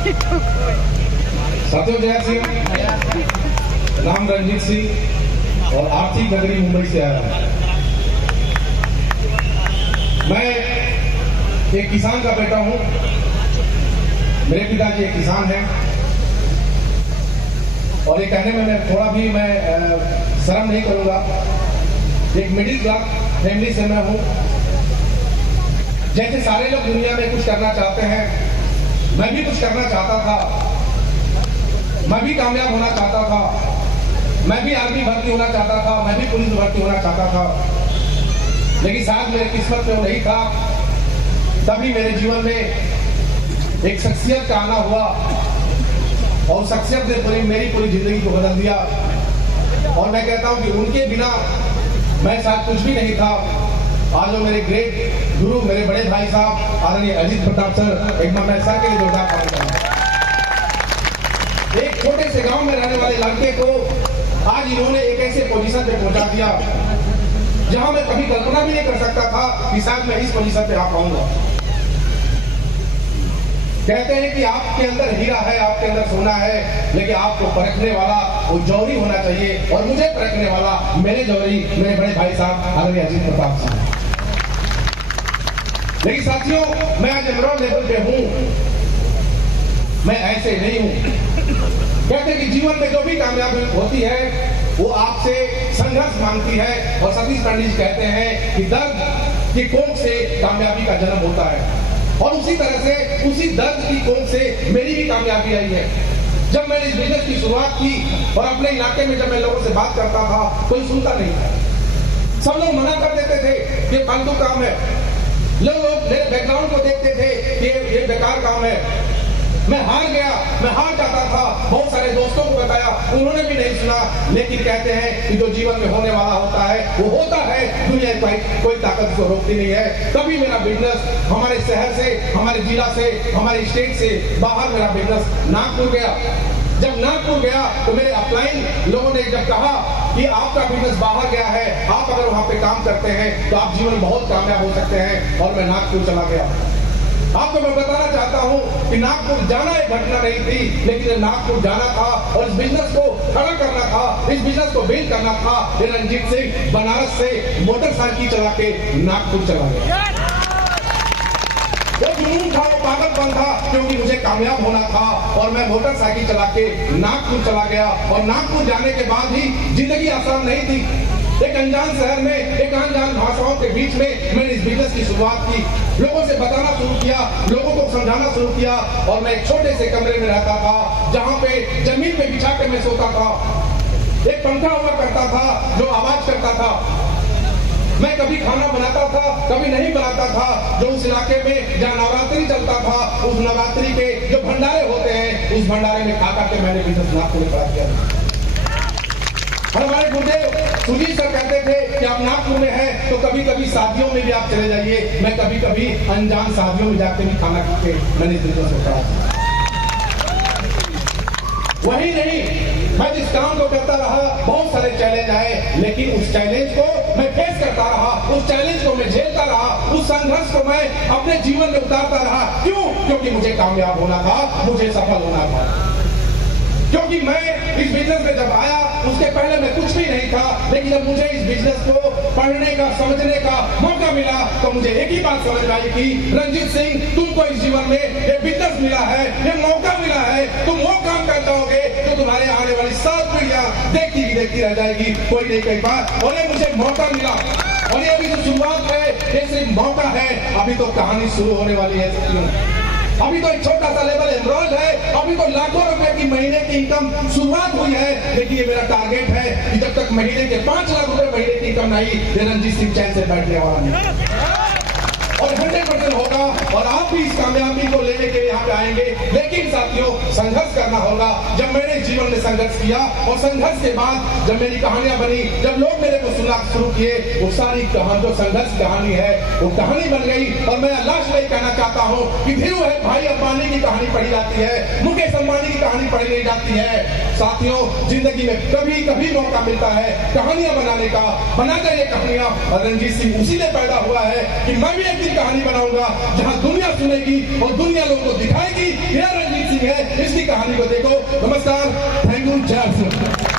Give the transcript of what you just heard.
साथियों, जय सिंह, नाम रंजीत सिंह और आर्थिक नगरी मुंबई से आया हूं। मैं एक किसान का बेटा हूं। मेरे पिताजी एक किसान हैं और ये कहने में मैं थोड़ा भी शर्म नहीं करूंगा। एक मिडिल क्लास फैमिली से मैं हूं। जैसे सारे लोग दुनिया में कुछ करना चाहते हैं, मैं भी कुछ करना चाहता था। मैं भी कामयाब होना चाहता था। मैं भी आर्मी भर्ती होना चाहता था। मैं भी पुलिस भर्ती होना चाहता था। लेकिन शायद मेरे किस्मत में वो नहीं था। तभी मेरे जीवन में एक शख्सियत का आना हुआ और शख्सियत ने मेरी पूरी जिंदगी को बदल दिया। और मैं कहता हूं कि उनके बिना मैं शायद कुछ भी नहीं था। आज वो मेरे ग्रेट गुरु, मेरे बड़े भाई साहब आदरणीय अजीत प्रताप सर, एक मैं सर के लिए जोरदार ताली बजाऊंगा। एक छोटे से गांव में रहने वाले लड़के को आज इन्होंने एक ऐसे पोजीशन पे पहुंचा दिया जहां मैं कभी कल्पना भी नहीं कर सकता था कि शायद मैं इस पोजीशन पे आ पाऊंगा। कहते हैं कि आपके अंदर हीरा है, आपके अंदर सोना है, लेकिन आपको परखने वाला वो जौहरी होना चाहिए। और मुझे परखने वाला मेरे जौहरी, मेरे बड़े भाई साहब आदरणीय अजीत प्रताप साहब। लेकिन साथियों, मैं आज एमरॉल्ड लेवल पे हूं, मैं ऐसे नहीं हूं। कहते हैं कि जीवन में जो भी कामयाबी होती है वो आपसे संघर्ष मांगती है। और सतीश पंडित जी कहते हैं कि दर्द की कोख से कामयाबी का जन्म होता है। और उसी तरह से उसी दर्द की कोख से मेरी भी कामयाबी आई है। जब मैंने इस बिजनेस की शुरुआत की और अपने इलाके में जब मैं लोगों से बात करता था, कोई सुनता नहीं था। सब लोग मना कर देते थे कि फालतू काम है। लोग मेरे बैकग्राउंड को देखते थे कि ये बेकार काम है। मैं हार गया, मैं हार जाता था। बहुत सारे दोस्तों को बताया, उन्होंने भी नहीं सुना। लेकिन कहते हैं कि जो जीवन में होने वाला होता है वो होता है। दुनिया कोई ताकत को रोकती नहीं है। तभी मेरा बिजनेस हमारे शहर से, हमारे जिला से, हमारे स्टेट से बाहर मेरा बिजनेस नागपुर गया। जब नागपुर गया तो मेरे अपलाइन लोगों ने जब कहा कि आपका बिजनेस बाहर गया है, आप अगर वहां पे काम करते हैं तो आप जीवन में बहुत कामयाब हो सकते हैं। और मैं नागपुर चला गया। आपको मैं बताना चाहता हूं कि नागपुर जाना एक घटना नहीं थी, लेकिन नागपुर जाना था और इस बिजनेस को खड़ा करना था, इस बिजनेस को बिल्ड करना था। रंजीत सिंह बनारस से मोटरसाइकिल चला के नागपुर चला गया। वो जुनून था, वो पागलपन था, क्योंकि मुझे कामयाब होना था। और मैं मोटरसाइकिल चला के नागपुर चला गया। और नागपुर जाने के बाद भी जिंदगी आसान नहीं थी। एक अनजान शहर में, एक अनजान भाषाओं के बीच में मैंने इस बिजनेस की शुरुआत की। लोगों से बताना शुरू किया, लोगों को समझाना शुरू किया। और मैं एक छोटे से कमरे में रहता था जहां पे जमीन पे बिछा के मैं सोता था। एक पंखा हुआ करता था जो आवाज करता था। मैं कभी खाना बनाता था, कभी नहीं बनाता था। जो उस इलाके में जहाँ नवरात्रि चलता था, उस नवरात्रि के जो भंडारे होते हैं, उस भंडारे में खा करके मैंने बिजनेस नागपुर में खड़ा किया। और हमारे गुरुदेव सुजीत सर कहते थे कि आप नागपुर में हैं तो कभी कभी शादियों में भी आप चले जाइए। मैं कभी कभी अनजान शादियों में जाके भी खाना खाके मैंने इस बिजनेस को करा। वही नहीं, मैं जिस काम को करता रहा, बहुत सारे चैलेंज आए, लेकिन उस चैलेंज को मैं फेस करता रहा, उस चैलेंज को मैं झेलता रहा, उस संघर्ष को मैं अपने जीवन में उतारता रहा। क्यों? क्योंकि मुझे कामयाब होना था, मुझे सफल होना था। क्योंकि मैं इस बिजनेस में जब आया, उसके पहले मैं कुछ भी नहीं था। लेकिन जब मुझे इस बिजनेस को पढ़ने का, समझने का मौका मिला तो मुझे एक ही बात समझ में आई कि रंजीत सिंह, तुमको इस जीवन में ये बिजनेस मिला है, ये मौका मिला है। तुम वो काम कर जाओगे तो तुम्हारे आने वाली 7 पीढ़ियां देखती रह जाएगी, कोई नहीं कई बार। और ये मुझे मौका मिला। और ये अभी जो शुरुआत है, ये सिर्फ मौका है। अभी तो कहानी शुरू होने वाली है। अभी तो एक छोटा सा लेवल एमरॉल्ड है। अभी तो लाखों रुपए की महीने की इनकम शुरुआत हुई है। लेकिन ये मेरा टारगेट है कि जब तक महीने के 5 लाख रुपए महीने की इनकम नहीं, रंजीत सिंह चैन से बैठने वाला नहीं। और 100% होगा। और आप भी इस कामयाबी को लेने के लिए यहाँ पे आएंगे। लेकिन साथियों, संघर्ष करना होगा। जब मैंने जीवन में संघर्ष किया और संघर्ष के बाद जब मेरी कहानियां बनी, जब लोग मेरे को सुनना शुरू किए, वो सारी जो संघर्ष कहानी है वो कहानी बन गई। और मैं लास्ट में कहना चाहता हूँ कि धीरू है भाई अंबानी की कहानी पढ़ी जाती है, मुकेश अंबानी की कहानी पढ़ी नहीं जाती है। साथियों, जिंदगी में कभी कभी मौका मिलता है कहानियां बनाने का। बनाकर ये कहानियां, और रंजीत सिंह उसी ने पैदा हुआ है कि मैं भी एक दिन कहानी बनाऊंगा जहां दुनिया सुनेगी और दुनिया लोगों को दिखाएगी। ये रंजीत सिंह है, इसकी कहानी को देखो। नमस्कार, थैंक यू, जय श्री राम।